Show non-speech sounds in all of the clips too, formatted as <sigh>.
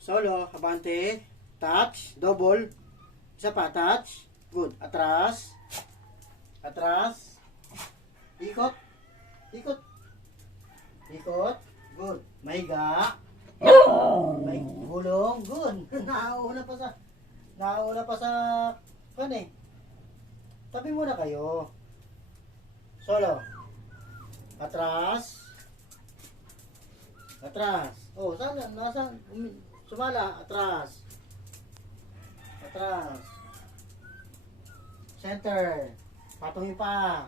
Solo, abante, touch, double, isa pa, touch, good, atras, atras, ikot, ikot, ikot, good, mahiga, may gulong, good, <laughs> nauuna pa sa, nauuna pa sa, kan eh, tabi muna kayo, solo, atras, atras, oh, sana, nasa, umi- sumala, atras, atras, center, patungin pa,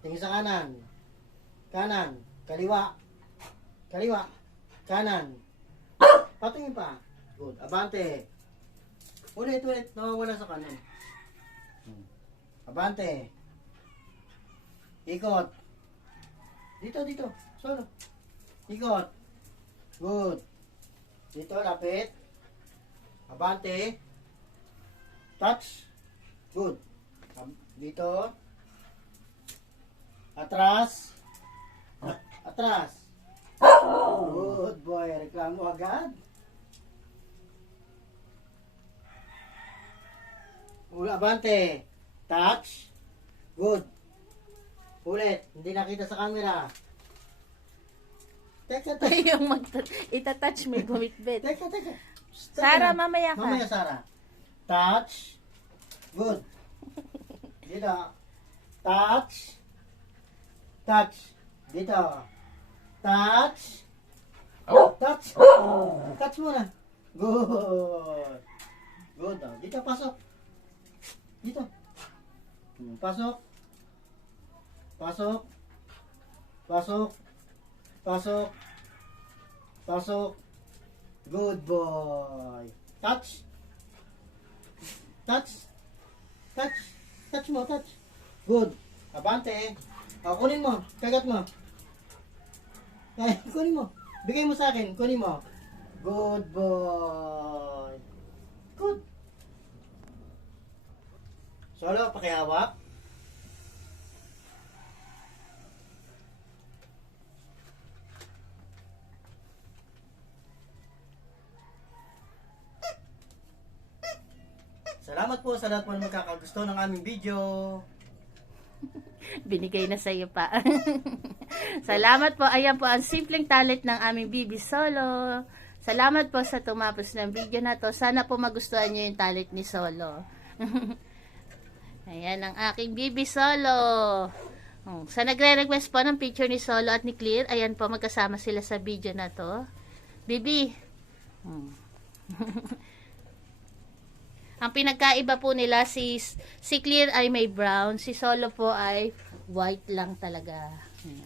tingin sa kanan, kanan, kaliwa, kaliwa, kanan, patungin pa, good, abante, ulit, ulit, nawawala sa kanan, abante, ikot, dito, dito, solo, ikot, good, dito, lapit, abante, touch, good, dito, atras, atras, good boy, reklamo agad, Ula, abante, touch, good, ulit, hindi nakita sa camera, teka, teka, yung mag itatouch may gumitbit. teka, teka, Sara, Teka. mamaya ka. Mamaya, Sara. Touch. Good. Dito. Touch. Touch. Dito. Touch. Touch. Touch muna. Good. Good. oh. Dito, pasok. Dito. Hmm, Pasok. Pasok. Pasok. Pasok. Pasok. Good boy. Touch. Touch. Touch. Touch mo, touch. Good. Abante. O, kunin mo. Kagat mo. Ay, <laughs> kunin mo. Bigay mo sa akin. Kunin mo. Good boy. Good. Solo, pakihawak. Salamat po sa lahat po na magkakagusto ng aming video. <laughs> Binigay na sa iyo pa. <laughs> Salamat po. Ayan po ang simpleng talent ng aming Bibi Solo. Salamat po sa tumapos ng video na to. Sana po magustuhan niyo yung talent ni Solo. <laughs> Ayan ang aking Bibi Solo. Oh, sa nagre-request po ng picture ni Solo at ni Clear, ayan po magkasama sila sa video na to. Bibi. Hmm. Ang pinagkaiba po nila si si Clear ay may brown, si Solo po ay white lang talaga.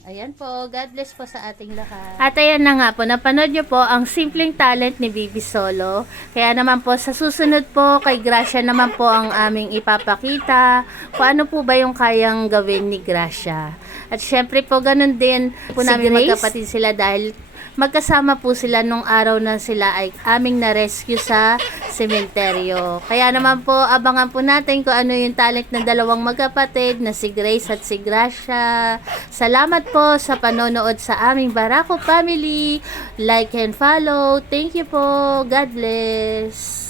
Ayan po, God bless po sa ating lahat. At ayan na nga po, napanood nyo po ang simpleng talent ni Bibi Solo. Kaya naman po, sa susunod po, kay Gracia naman po ang aming ipapakita kung ano po ba yung kayang gawin ni Gracia. At syempre po, ganun din po Si namin Grace? magkapatid sila dahil magkasama po sila nung araw na sila ay aming na-rescue sa sementeryo. Kaya naman po, abangan po natin kung ano yung talent ng dalawang magkapatid na si Grace at si Gracia. Salamat po sa panonood sa aming Barako family. Like and follow. Thank you po. God bless.